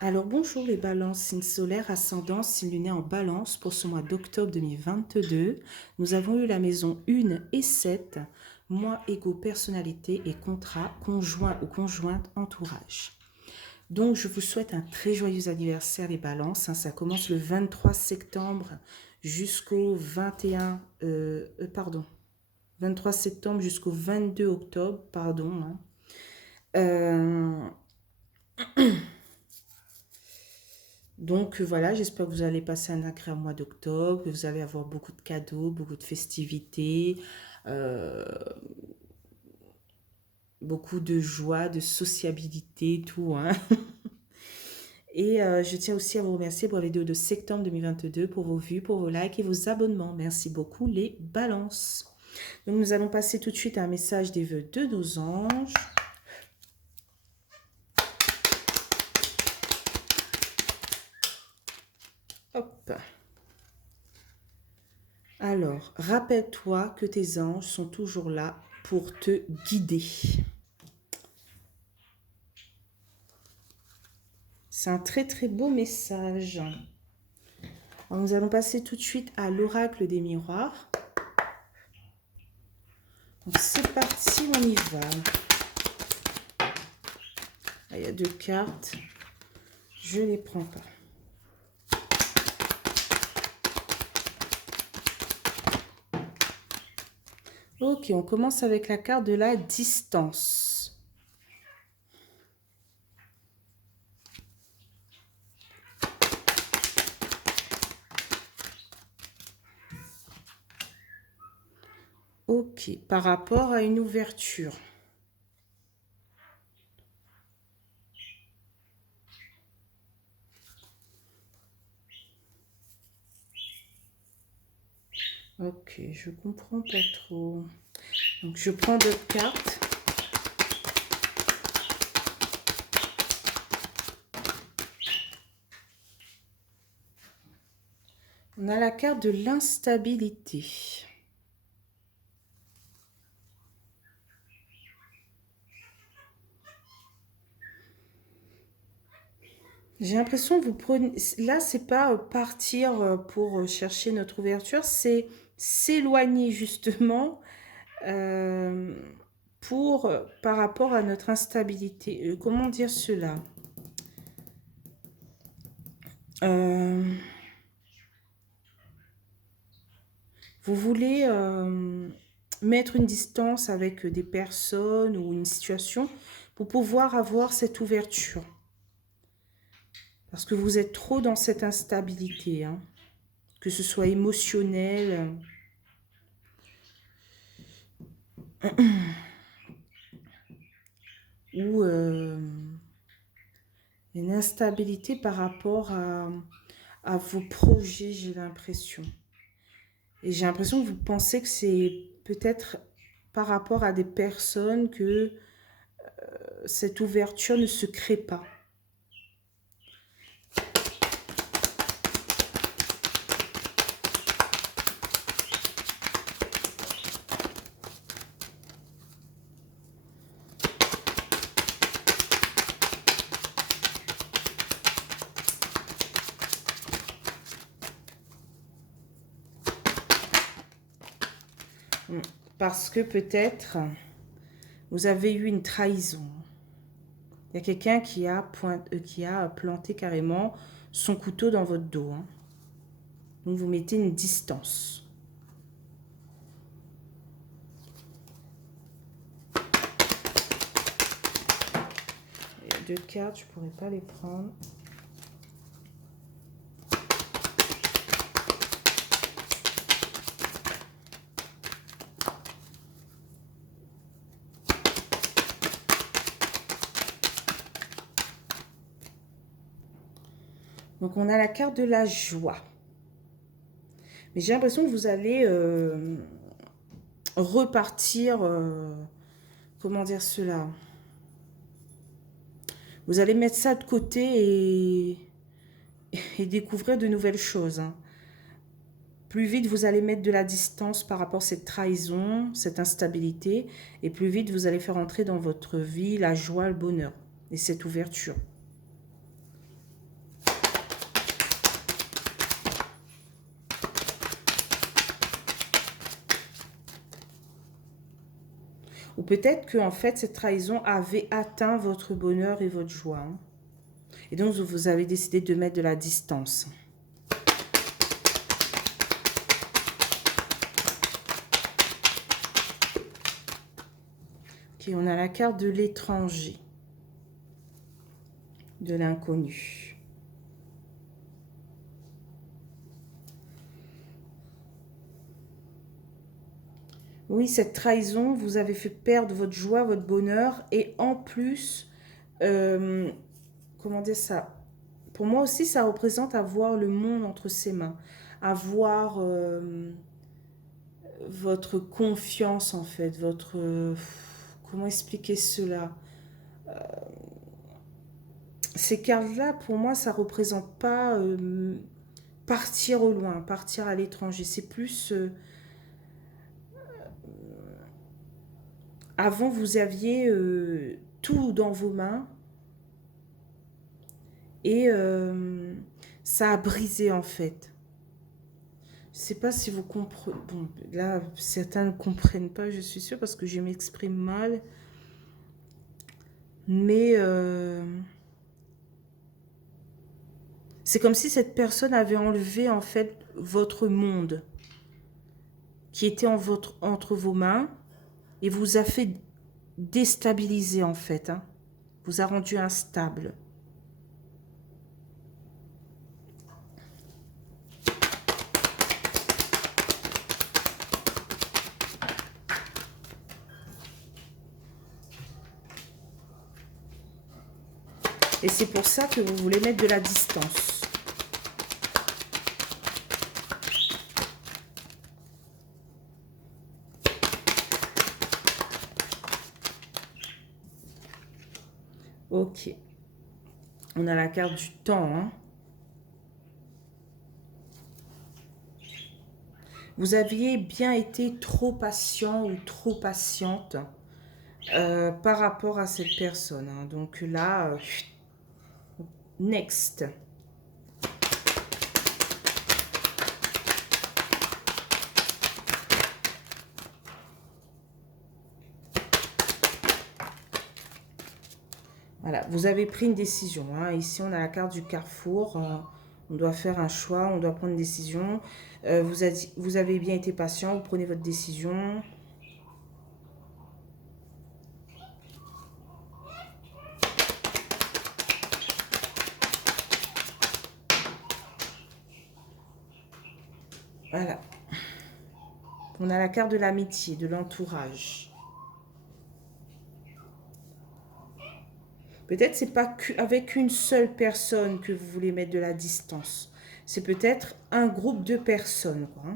Alors bonjour les balances, signe solaire, ascendant, signe lunaire en balance pour ce mois d'octobre 2022. Nous avons eu la maison 1 et 7, moi égaux personnalité et contrat, conjoint ou conjointe, entourage. Donc je vous souhaite un très joyeux anniversaire les balances, hein. Ça commence le 23 septembre jusqu'au 23 septembre jusqu'au 22 octobre, pardon, hein. Euh, Donc voilà, j'espère que vous allez passer un agréable mois d'octobre, que vous allez avoir beaucoup de cadeaux, beaucoup de festivités, euh, beaucoup de joie, de sociabilité, tout, hein. Et je tiens aussi à vous remercier pour la vidéo de septembre 2022, pour vos vues, pour vos likes et vos abonnements. Merci beaucoup les balances. Donc nous allons passer tout de suite à un message des vœux de 12 anges. Hop. Alors, rappelle-toi que tes anges sont toujours là pour te guider. C'est un très très beau message. Alors, nous allons passer tout de suite à l'oracle des miroirs. Donc c'est parti, on y va. Ah, il y a 2 cartes. Je ne les prends pas. Ok, on commence avec la carte de la distance. Ok, par rapport à une ouverture. Ok, je comprends pas trop. Donc je prends d'autres cartes. On a la carte de l'instabilité. J'ai l'impression que vous prenez... Là, c'est pas partir pour chercher notre ouverture, c'est s'éloigner justement euh, par rapport à notre instabilité. Comment dire cela? Euh, Vous voulez mettre une distance avec des personnes ou une situation pour pouvoir avoir cette ouverture. Parce que vous êtes trop dans cette instabilité, hein. Que ce soit émotionnel. Ou une instabilité par rapport à vos projets, j'ai l'impression. Et j'ai l'impression que vous pensez que c'est peut-être par rapport à des personnes que cette ouverture ne se crée pas. Parce que peut-être vous avez eu une trahison. Il y a quelqu'un qui a planté carrément son couteau dans votre dos, hein. Donc vous mettez une distance. Il y a 2 cartes, je ne pourrais pas les prendre. Donc on a la carte de la joie. Mais j'ai l'impression que vous allez repartir, comment dire cela? Vous allez mettre ça de côté et découvrir de nouvelles choses, hein. Plus vite vous allez mettre de la distance par rapport à cette trahison, cette instabilité, et plus vite vous allez faire entrer dans votre vie la joie, le bonheur et cette ouverture. peut-être que en fait, cette trahison avait atteint votre bonheur et votre joie. Hein. Et donc, vous avez décidé de mettre de la distance. Ok, on a la carte de l'étranger, de l'inconnu. Oui, cette trahison vous avez fait perdre votre joie, votre bonheur. Et en plus, comment dire ça? Pour moi aussi, ça représente avoir le monde entre ses mains. Avoir votre confiance, en fait. Votre... comment expliquer cela? Ces cartes-là, pour moi, ça ne représente pas partir au loin, partir à l'étranger. C'est plus... avant, vous aviez tout dans vos mains et ça a brisé en fait. Je ne sais pas si vous comprenez. Bon, là, certains ne comprennent pas, je suis sûre, parce que je m'exprime mal. Mais c'est comme si cette personne avait enlevé en fait votre monde qui était entre vos mains et vous a fait déstabiliser en fait. Hein. Vous a rendu instable. Et c'est pour ça que vous voulez mettre de la distance. Ok. On a la carte du temps. Hein. Vous aviez bien été trop patient ou trop patiente par rapport à cette personne. Hein. Donc là, next. Voilà, vous avez pris une décision. Hein. Ici, on a la carte du carrefour. On doit faire un choix, on doit prendre une décision. Vous avez bien été patient, vous prenez votre décision. Voilà. On a la carte de l'amitié, de l'entourage. Peut-être c'est pas avec une seule personne que vous voulez mettre de la distance. C'est peut-être un groupe de personnes. Quoi.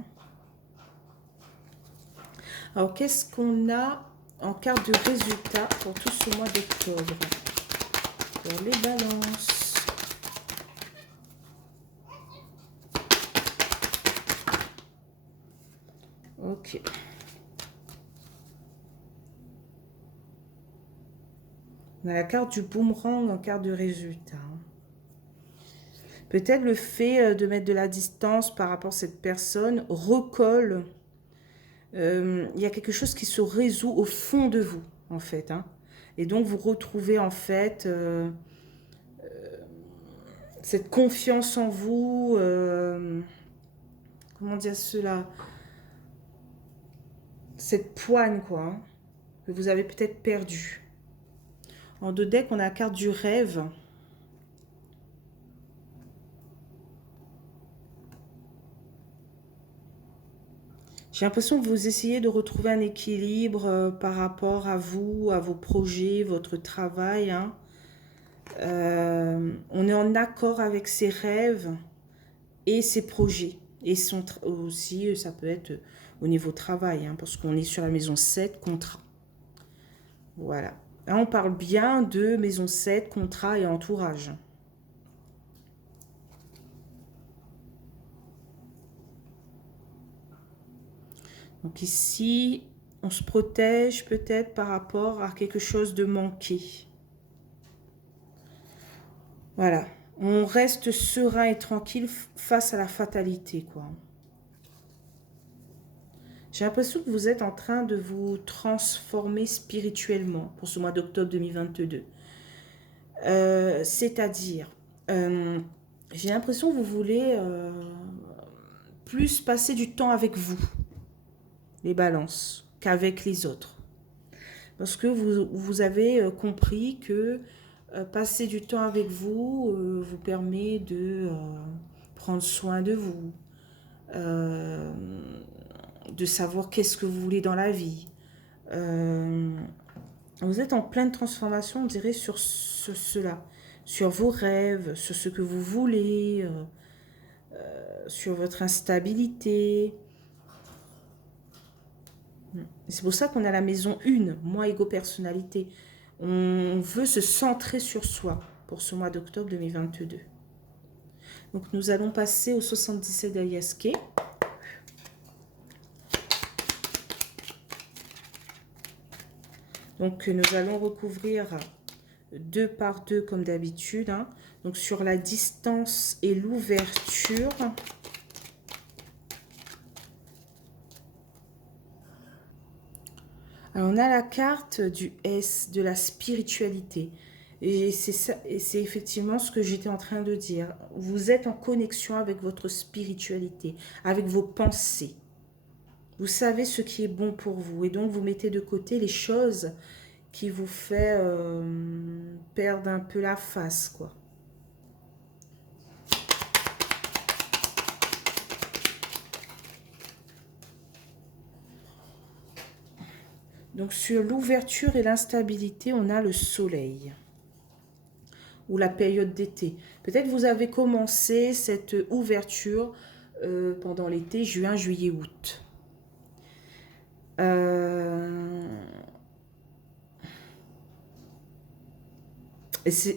Alors, qu'est-ce qu'on a en carte de résultat pour tout ce mois d'octobre? Pour les balances. Ok. On a la carte du boomerang en carte de résultat. Peut-être le fait de mettre de la distance par rapport à cette personne recolle. Il y a quelque chose qui se résout au fond de vous, en fait. Hein. Et donc, vous retrouvez, en fait, cette confiance en vous. Comment dire cela? Cette poigne, quoi, hein, que vous avez peut-être perdue. En deux decks, on a la carte du rêve. J'ai l'impression que vous essayez de retrouver un équilibre par rapport à vous, à vos projets, votre travail. Hein. On est en accord avec ses rêves et ses projets. Et aussi, ça peut être au niveau travail, hein, parce qu'on est sur la maison 7, contrat. Voilà. Là, on parle bien de maison 7, contrat et entourage. Donc ici, on se protège peut-être par rapport à quelque chose de manqué. Voilà. On reste serein et tranquille face à la fatalité, quoi. J'ai l'impression que vous êtes en train de vous transformer spirituellement pour ce mois d'octobre 2022. C'est-à-dire, euh, j'ai l'impression que vous voulez plus passer du temps avec vous, les balances, qu'avec les autres. Parce que vous avez compris que passer du temps avec vous vous permet de prendre soin de vous, euh, de savoir qu'est-ce que vous voulez dans la vie. Euh, Vous êtes en pleine transformation, on dirait, sur cela, sur vos rêves, sur ce que vous voulez, sur votre instabilité. C'est pour ça qu'on a la maison 1, moi ego personnalité. On veut se centrer sur soi pour ce mois d'octobre 2022. Donc nous allons passer au 77 d'Ayaske. Donc nous allons recouvrir 2 par 2 comme d'habitude. Hein. Donc sur la distance et l'ouverture. Alors on a la carte du S, de la spiritualité. Et c'est effectivement ce que j'étais en train de dire. Vous êtes en connexion avec votre spiritualité, avec vos pensées. Vous savez ce qui est bon pour vous. Et donc vous mettez de côté les choses qui vous fait perdre un peu la face, quoi. Donc sur l'ouverture et l'instabilité, on a le soleil ou la période d'été. Peut-être vous avez commencé cette ouverture pendant l'été, juin, juillet, août.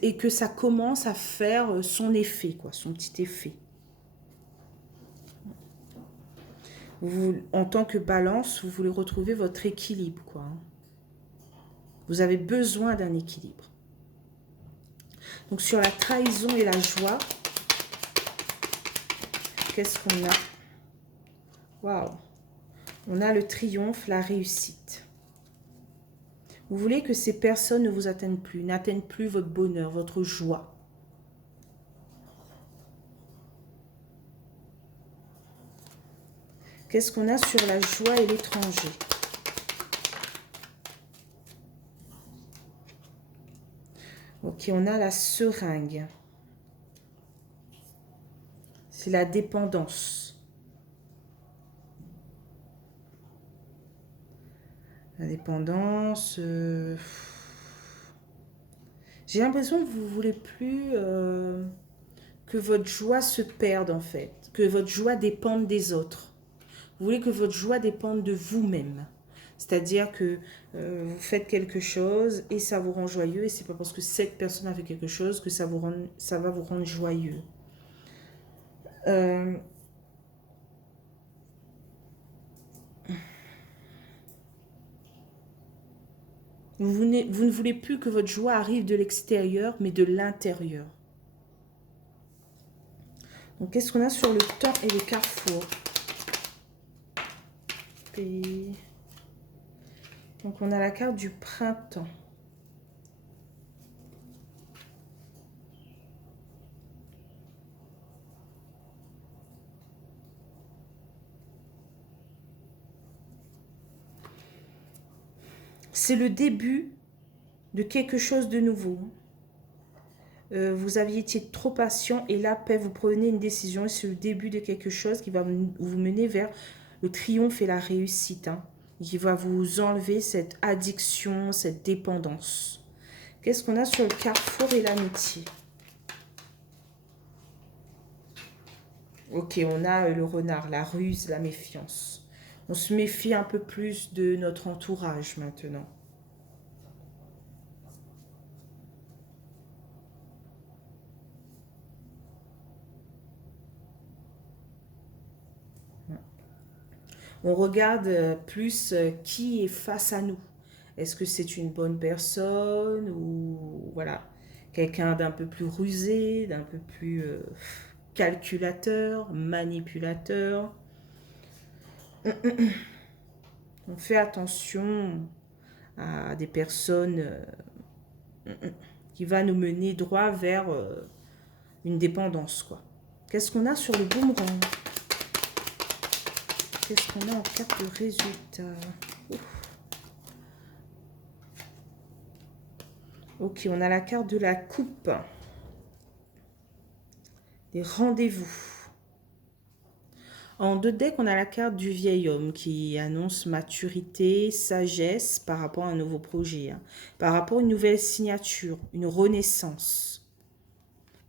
Et que ça commence à faire son effet, quoi, son petit effet. Vous, en tant que balance, vous voulez retrouver votre équilibre, quoi. Vous avez besoin d'un équilibre. Donc sur la trahison et la joie, qu'est-ce qu'on a? Waouh! On a le triomphe, la réussite. Vous voulez que ces personnes ne vous atteignent plus, n'atteignent plus votre bonheur, votre joie. Qu'est-ce qu'on a sur la joie et l'étranger? Ok, on a la seringue. C'est la dépendance. La dépendance. J'ai l'impression que vous ne voulez plus que votre joie se perde, en fait. Que votre joie dépende des autres. Vous voulez que votre joie dépende de vous-même. C'est-à-dire que vous faites quelque chose et ça vous rend joyeux. Et c'est pas parce que cette personne a fait quelque chose que ça va vous rendre joyeux. Vous ne voulez plus que votre joie arrive de l'extérieur, mais de l'intérieur. Donc, qu'est-ce qu'on a sur le temps et le carrefour? Donc, on a la carte du printemps. C'est le début de quelque chose de nouveau. Vous aviez été trop patient et là, vous prenez une décision et c'est le début de quelque chose qui va vous mener vers le triomphe et la réussite. Hein, et qui va vous enlever cette addiction, cette dépendance. Qu'est-ce qu'on a sur le carrefour et l'amitié? Ok, on a le renard, la ruse, la méfiance. On se méfie un peu plus de notre entourage maintenant. On regarde plus qui est face à nous. Est-ce que c'est une bonne personne ou voilà, quelqu'un d'un peu plus rusé, d'un peu plus calculateur, manipulateur. On fait attention à des personnes qui va nous mener droit vers une dépendance, quoi. Qu'est-ce qu'on a sur le boomerang? Qu'est-ce qu'on a en carte de résultat? Ouf. Ok, on a la carte de la coupe. Des rendez-vous. En 2 decks, on a la carte du vieil homme qui annonce maturité, sagesse par rapport à un nouveau projet, hein, par rapport à une nouvelle signature, une renaissance.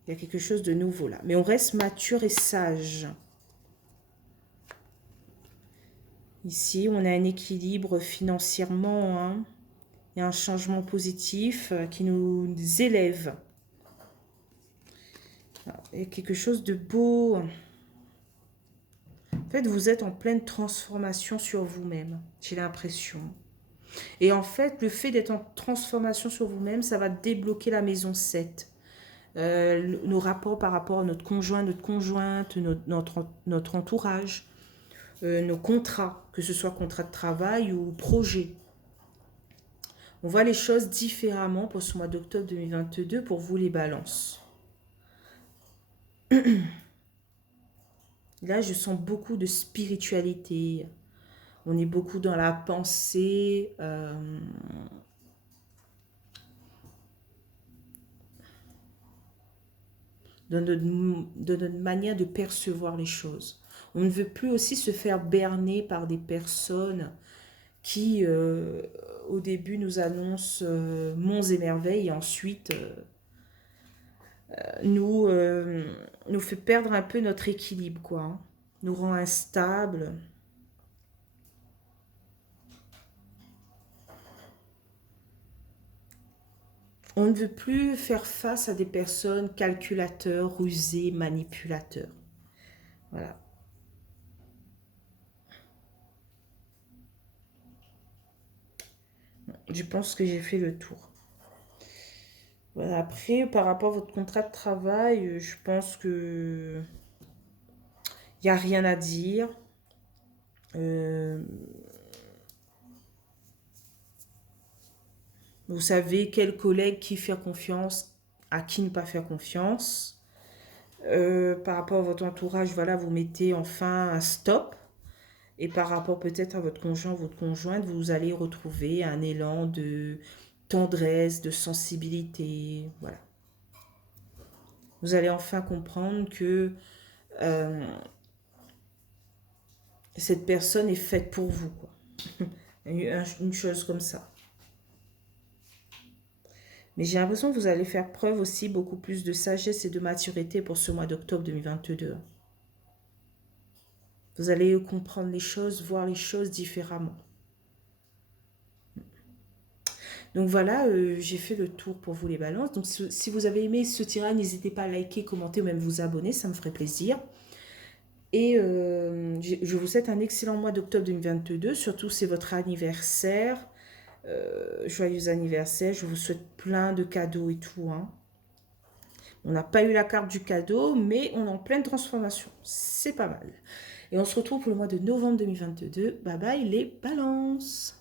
Il y a quelque chose de nouveau là. Mais on reste mature et sage. Ici, on a un équilibre financièrement. Hein. Il y a un changement positif qui nous élève. Alors, il y a quelque chose de beau. En fait, vous êtes en pleine transformation sur vous-même, j'ai l'impression. Et en fait, le fait d'être en transformation sur vous-même, ça va débloquer la maison 7. Nos rapports par rapport à notre conjoint, notre conjointe, notre entourage, nos contrats, que ce soit contrat de travail ou projet. On voit les choses différemment pour ce mois d'octobre 2022 pour vous les balances. Là, je sens beaucoup de spiritualité. On est beaucoup dans la pensée. Dans notre manière de percevoir les choses. On ne veut plus aussi se faire berner par des personnes qui, au début, nous annoncent monts et merveilles et ensuite nous fait perdre un peu notre équilibre, quoi. Hein. Nous rend instables. On ne veut plus faire face à des personnes calculateurs, rusés, manipulateurs. Voilà. Je pense que j'ai fait le tour. Voilà. Après, par rapport à votre contrat de travail, je pense que il n'y a rien à dire. Vous savez quel collègue qui faire confiance, à qui ne pas faire confiance. Par rapport à votre entourage, voilà, vous mettez enfin un stop. Et par rapport peut-être à votre conjoint, votre conjointe, vous allez retrouver un élan de tendresse, de sensibilité. Voilà. Vous allez enfin comprendre que cette personne est faite pour vous, quoi. Une chose comme ça. Mais j'ai l'impression que vous allez faire preuve aussi beaucoup plus de sagesse et de maturité pour ce mois d'octobre 2022. Vous allez comprendre les choses, voir les choses différemment. Donc voilà, j'ai fait le tour pour vous les balances. Donc si vous avez aimé ce tirage, n'hésitez pas à liker, commenter ou même vous abonner, ça me ferait plaisir. Et je vous souhaite un excellent mois d'octobre 2022, surtout c'est votre anniversaire. Joyeux anniversaire, je vous souhaite plein de cadeaux et tout. Hein. On n'a pas eu la carte du cadeau, mais on est en pleine transformation. C'est pas mal. Et on se retrouve pour le mois de novembre 2022. Bye bye les balances!